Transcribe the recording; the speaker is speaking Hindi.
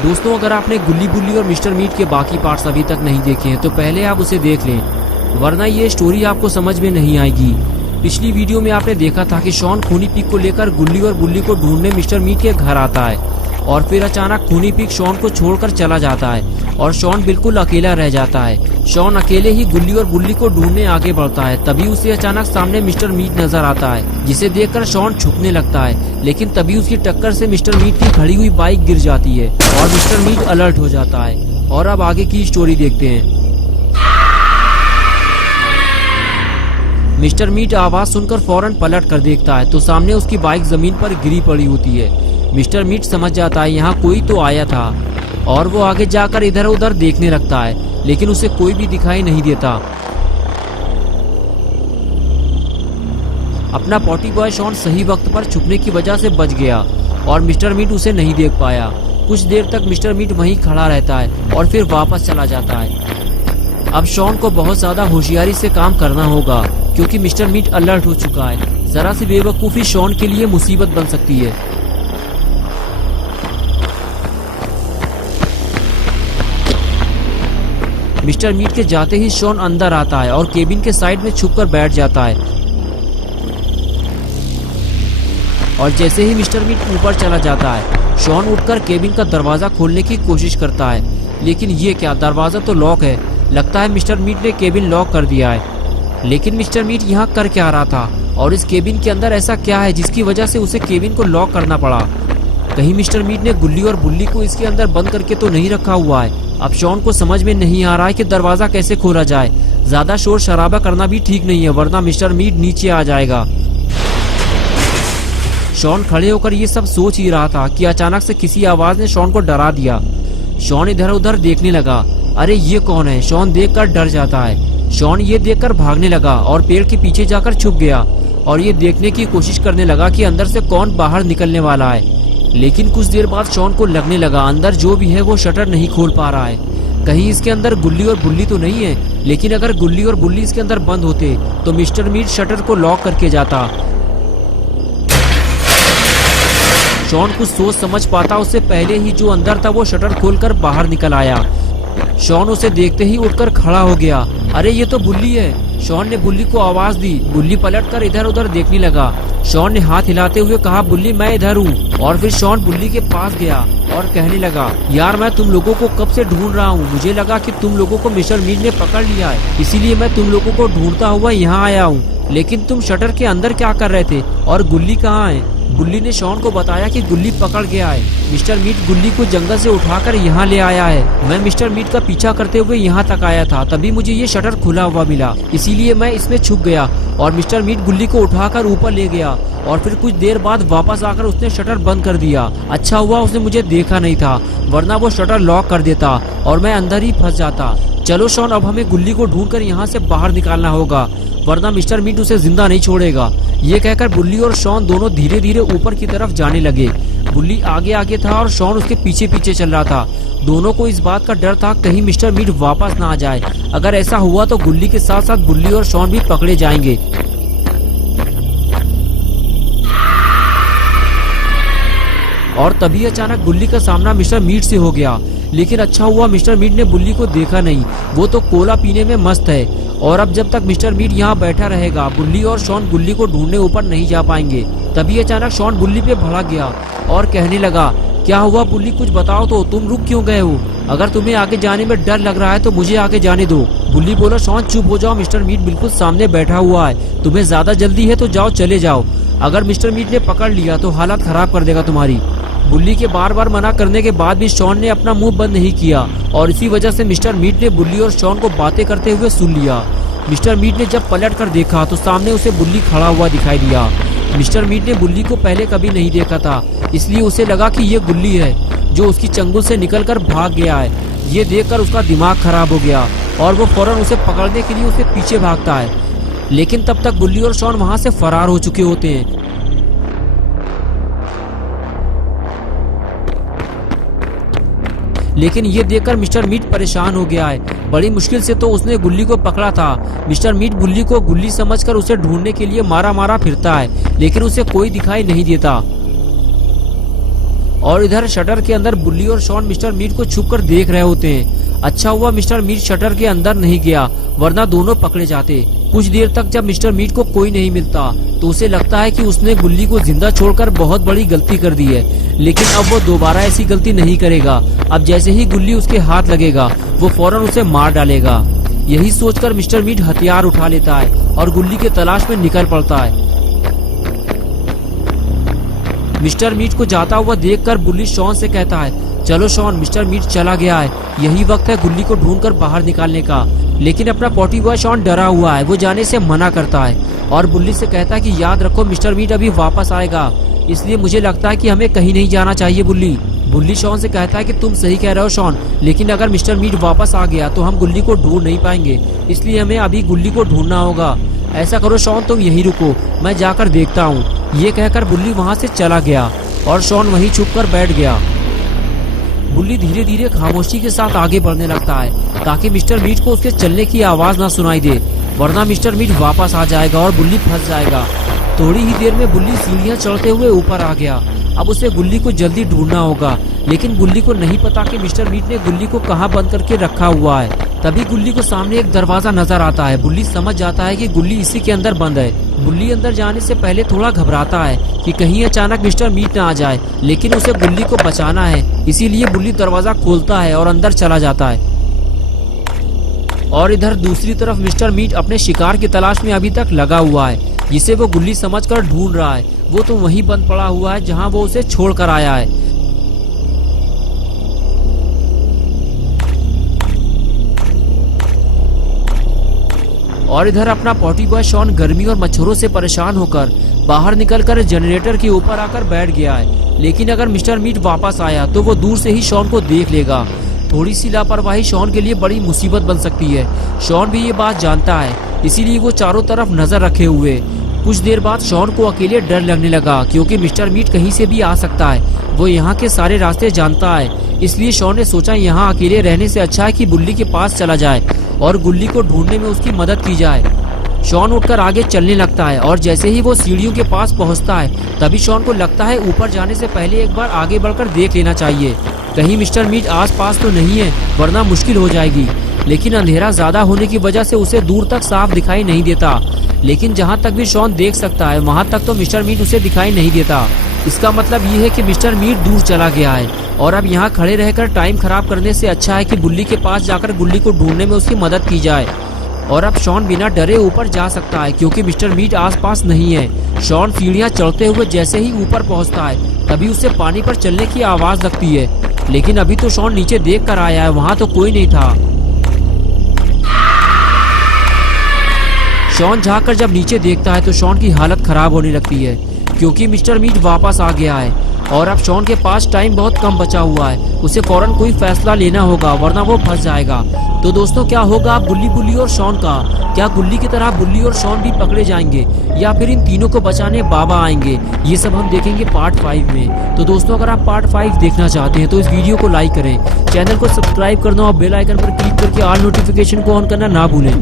दोस्तों, अगर आपने गुल्ली बुल्ली और मिस्टर मीट के बाकी पार्ट्स अभी तक नहीं देखे हैं तो पहले आप उसे देख लें, वरना ये स्टोरी आपको समझ में नहीं आएगी। पिछली वीडियो में आपने देखा था कि शॉन खूनी पिग को लेकर गुल्ली और बुल्ली को ढूंढने मिस्टर मीट के घर आता है और फिर अचानक खूनी पिग शॉन को छोड़कर चला जाता है और शॉन बिल्कुल अकेला रह जाता है। शॉन अकेले ही गुल्ली और बुल्ली को ढूंढने आगे बढ़ता है। तभी उसे अचानक सामने मिस्टर मीट नजर आता है, जिसे देखकर शॉन छुपने लगता है, लेकिन तभी उसकी टक्कर से मिस्टर मीट की खड़ी हुई बाइक गिर जाती है और मिस्टर मीट अलर्ट हो जाता है। और अब आगे की स्टोरी देखते हैं। मिस्टर मीट आवाज सुनकर फौरन पलट कर देखता है तो सामने उसकी बाइक जमीन पर गिरी पड़ी होती है। मिस्टर मीट समझ जाता है यहाँ कोई तो आया था और वो आगे जाकर इधर उधर देखने लगता है, लेकिन उसे कोई भी दिखाई नहीं देता। अपना पॉटी बॉय शॉन सही वक्त पर छुपने की वजह से बच गया और मिस्टर मीट उसे नहीं देख पाया। कुछ देर तक मिस्टर मीट वहीं खड़ा रहता है और फिर वापस चला जाता है। अब शॉन को बहुत ज्यादा होशियारी से काम करना होगा क्योंकि मिस्टर मीट अलर्ट हो चुका है। जरा सी बेवकूफी शॉन के लिए मुसीबत बन सकती है। मिस्टर मीट के जाते ही शॉन अंदर आता है और केबिन के साइड में छुपकर बैठ जाता है और जैसे ही मिस्टर मीट ऊपर चला जाता है शॉन उठकर केबिन का दरवाजा खोलने की कोशिश करता है, लेकिन ये क्या, दरवाजा तो लॉक है। लगता है मिस्टर मीट ने केबिन लॉक कर दिया है। लेकिन मिस्टर मीट यहाँ कर क्या रहा था और इस केबिन के अंदर ऐसा क्या है जिसकी वजह से उसे केबिन को लॉक करना पड़ा? कहीं मिस्टर मीट ने गुल्ली और बुल्ली को इसके अंदर बंद करके तो नहीं रखा हुआ है? अब शॉन को समझ में नहीं आ रहा है कि दरवाजा कैसे खोला जाए। ज्यादा शोर शराबा करना भी ठीक नहीं है, वरना मिस्टर मीट नीचे आ जाएगा। शॉन खड़े होकर ये सब सोच ही रहा था कि अचानक से किसी आवाज ने शॉन को डरा दिया। शॉन इधर उधर देखने लगा। अरे ये कौन है? शॉन देखकर डर जाता है। शॉन ये देखकर भागने लगा और पेड़ के पीछे जाकर छुप गया और ये देखने की कोशिश करने लगा कि अंदर से कौन बाहर निकलने वाला है। लेकिन कुछ देर बाद शॉन को लगने लगा अंदर जो भी है वो शटर नहीं खोल पा रहा है। कहीं इसके अंदर गुल्ली और बुल्ली तो नहीं है? लेकिन अगर गुल्ली और बुल्ली इसके अंदर बंद होते तो मिस्टर मीट शटर को लॉक करके जाता। शॉन कुछ सोच समझ पाता उससे पहले ही जो अंदर था वो शटर खोलकर बाहर निकल आया। शॉन उसे देखते ही उठकर खड़ा हो गया। अरे ये तो बुल्ली है। शॉन ने बुल्ली को आवाज दी। बुल्ली पलटकर इधर उधर देखने लगा। शॉन ने हाथ हिलाते हुए कहा, बुल्ली मैं इधर हूँ। और फिर शॉन बुल्ली के पास गया और कहने लगा, यार मैं तुम लोगों को कब से ढूंढ रहा हूँ। मुझे लगा कि तुम लोगों को मिस्टर मीट ने पकड़ लिया है, इसीलिए मैं तुम लोगों को ढूंढता हुआ यहाँ आया हूँ। लेकिन तुम शटर के अंदर क्या कर रहे थे और गुल्ली कहाँ है? गुल्ली ने शॉन को बताया कि गुल्ली पकड़ गया है। मिस्टर मीट गुल्ली को जंगल से उठाकर यहाँ ले आया है। मैं मिस्टर मीट का पीछा करते हुए यहाँ तक आया था, तभी मुझे ये शटर खुला हुआ मिला, इसीलिए मैं इसमें छुप गया और मिस्टर मीट गुल्ली को उठाकर ऊपर ले गया और फिर कुछ देर बाद वापस आकर उसने शटर बंद कर दिया। अच्छा हुआ उसने मुझे देखा नहीं था, वरना वो शटर लॉक कर देता और मैं अंदर ही फंस जाता। चलो शॉन, अब हमें गुल्ली को ढूंढकर यहाँ से बाहर निकालना होगा, वरना मिस्टर मीट उसे जिंदा नहीं छोड़ेगा। ये कहकर बुल्ली और शॉन दोनों धीरे धीरे ऊपर की तरफ जाने लगे। बुल्ली आगे आगे था और शॉन उसके पीछे पीछे चल रहा था। दोनों को इस बात का डर था कहीं मिस्टर मीट वापस ना आ जाए। अगर ऐसा हुआ तो गुल्ली के साथ साथ बुल्ली और शॉन भी पकड़े जाएंगे। और तभी अचानक बुल्ली का सामना मिस्टर मीट से हो गया। लेकिन अच्छा हुआ मिस्टर मीट ने बुल्ली को देखा नहीं, वो तो कोला पीने में मस्त है। और अब जब तक मिस्टर मीट यहाँ बैठा रहेगा बुल्ली और शॉन गुल्ली को ढूंढने ऊपर नहीं जा पाएंगे। तभी अचानक शॉन बुल्ली पे भड़क गया और कहने लगा, क्या हुआ बुल्ली, कुछ बताओ तो, तुम रुक क्यों गए हो? अगर तुम्हें आगे जाने में डर लग रहा है तो मुझे आगे जाने दो। बुल्ली बोला, शॉन चुप हो जाओ, मिस्टर मीट बिल्कुल सामने बैठा हुआ है, तुम्हें ज्यादा जल्दी है तो जाओ, चले जाओ। अगर मिस्टर मीट ने पकड़ लिया तो हालत खराब कर देगा तुम्हारी। बुल्ली के बार बार मना करने के बाद भी शॉन ने अपना मुंह बंद नहीं किया और इसी वजह से मिस्टर मीट ने बुल्ली और शॉन को बातें करते हुए सुन लिया। मिस्टर मीट ने जब पलट कर देखा तो सामने उसे बुल्ली खड़ा हुआ दिखाई दिया। मिस्टर मीट ने बुल्ली को पहले कभी नहीं देखा था, इसलिए उसे लगा कि ये गुल्ली है जो उसकी चंगुल से निकलकर भाग गया है। ये देखकर उसका दिमाग खराब हो गया और वो फौरन उसे पकड़ने के लिए उसके पीछे भागता है। लेकिन तब तक बुल्ली और शॉन वहां से फरार हो चुके होते हैं। लेकिन ये देखकर मिस्टर मीट परेशान हो गया है। बड़ी मुश्किल से तो उसने गुल्ली को पकड़ा था। मिस्टर मीट गुल्ली को गुल्ली समझकर उसे ढूंढने के लिए मारा मारा फिरता है, लेकिन उसे कोई दिखाई नहीं देता। और इधर शटर के अंदर बुल्ली और शॉन मिस्टर मीट को छुप कर देख रहे होते हैं। अच्छा हुआ मिस्टर मीट शटर के अंदर नहीं गया, वरना दोनों पकड़े जाते। कुछ देर तक जब मिस्टर मीट को कोई नहीं मिलता तो उसे लगता है कि उसने गुल्ली को जिंदा छोड़कर बहुत बड़ी गलती कर दी है, लेकिन अब वो दोबारा ऐसी गलती नहीं करेगा। अब जैसे ही गुल्ली उसके हाथ लगेगा वो फौरन उसे मार डालेगा। यही सोचकर मिस्टर मीट हथियार उठा लेता है और गुल्ली के तलाश में निकल पड़ता है। मिस्टर मीट को जाता हुआ देखकर बुल्ली शॉन से कहता है, चलो शॉन, मिस्टर मीट चला गया है, यही वक्त है गुल्ली को ढूंढकर बाहर निकालने का। लेकिन अपना पॉटी बॉय शॉन डरा हुआ है, वो जाने से मना करता है और बुल्ली से कहता है कि याद रखो मिस्टर मीट अभी वापस आएगा, इसलिए मुझे लगता है कि हमें कहीं नहीं जाना चाहिए बुल्ली। बुल्ली शॉन से कहता है कि तुम सही कह रहे हो शॉन, लेकिन अगर मिस्टर मीट वापस आ गया तो हम गुल्ली को ढूंढ नहीं पाएंगे, इसलिए हमें अभी गुल्ली को ढूंढना होगा। ऐसा करो शॉन, तुम यहीं रुको, मैं जाकर देखता हूँ। ये कहकर बुल्ली वहाँ से चला गया और शॉन वहीं छुपकर बैठ गया। बुल्ली धीरे धीरे खामोशी के साथ आगे बढ़ने लगता है ताकि मिस्टर मीट को उसके चलने की आवाज ना सुनाई दे, वरना मिस्टर मीट वापस आ जाएगा और बुल्ली फंस जाएगा। थोड़ी ही देर में बुल्ली सीढ़ियाँ चढ़ते हुए ऊपर आ गया। अब उसे गुल्ली को जल्दी ढूंढना होगा, लेकिन गुल्ली को नहीं पता कि मिस्टर मीट ने गुल्ली को कहाँ बंद करके रखा हुआ है। तभी गुल्ली को सामने एक दरवाजा नजर आता है। बुल्ली समझ जाता है कि गुल्ली इसी के अंदर बंद है। बुल्ली अंदर जाने से पहले थोड़ा घबराता है कि कहीं अचानक मिस्टर मीट न आ जाए, लेकिन उसे गुल्ली को बचाना है, इसीलिए बुल्ली दरवाजा खोलता है और अंदर चला जाता है। और इधर दूसरी तरफ मिस्टर मीट अपने शिकार की तलाश में अभी तक लगा हुआ है, जिसे वो गुल्ली समझकर ढूंढ रहा है। वो तो वहीं बंद पड़ा हुआ है जहां वो उसे छोड़कर आया है। और इधर अपना पॉटी बॉय शॉन गर्मी और मच्छरों से परेशान होकर बाहर निकलकर जनरेटर के ऊपर आकर बैठ गया है। लेकिन अगर मिस्टर मीट वापस आया तो वो दूर से ही शॉन को देख लेगा। थोड़ी सी लापरवाही शॉन के लिए बड़ी मुसीबत बन सकती है। शॉन भी ये बात जानता है, इसीलिए वो चारों तरफ नजर रखे हुए। कुछ देर बाद शॉन को अकेले डर लगने लगा, क्योंकि मिस्टर मीट कहीं से भी आ सकता है। वो यहाँ के सारे रास्ते जानता है, इसलिए शॉन ने सोचा यहाँ अकेले रहने से अच्छा है कि बुल्ली के पास चला जाए और गुल्ली को ढूंढने में उसकी मदद की जाए। शॉन उठकर आगे चलने लगता है और जैसे ही वो सीढ़ियों के पास पहुंचता है तभी शॉन को लगता है ऊपर जाने से पहले एक बार आगे बढ़कर देख लेना चाहिए, कहीं मिस्टर मीट आसपास तो नहीं है, वरना मुश्किल हो जाएगी। लेकिन अंधेरा ज्यादा होने की वजह से उसे दूर तक साफ दिखाई नहीं देता। लेकिन जहाँ तक भी शॉन देख सकता है वहाँ तक तो मिस्टर मीट उसे दिखाई नहीं देता। इसका मतलब ये है कि मिस्टर मीट दूर चला गया है और अब यहाँ खड़े रहकर टाइम खराब करने से अच्छा है कि बुल्ली के पास जाकर गुल्ली को ढूंढने में उसकी मदद की जाए। और अब शॉन बिना डरे ऊपर जा सकता है क्योंकि मिस्टर मीट आसपास नहीं है। शॉन सीढ़ियाँ चढ़ते हुए जैसे ही ऊपर पहुँचता है तभी उसे पानी पर चलने की आवाज लगती है, लेकिन अभी तो शॉन नीचे देख कर आया है, वहाँ तो कोई नहीं था। शॉन झाँककर जब नीचे देखता है तो शॉन की हालत खराब होने लगती है क्योंकि मिस्टर मीट वापस आ गया है और अब शॉन के पास टाइम बहुत कम बचा हुआ है। उसे फौरन कोई फैसला लेना होगा वरना वो फंस जाएगा। तो दोस्तों, क्या होगा बुल्ली और शॉन का? क्या गुल्ली की तरह बुल्ली और शॉन भी पकड़े जाएंगे या फिर इन तीनों को बचाने बाबा आएंगे? ये सब हम देखेंगे पार्ट 5 में। तो दोस्तों, अगर आप पार्ट 5 देखना चाहते हैं तो इस वीडियो को लाइक करें, चैनल को सब्सक्राइब करना और बेल आइकन पर क्लिक करके ऑल नोटिफिकेशन को ऑन करना ना भूलें।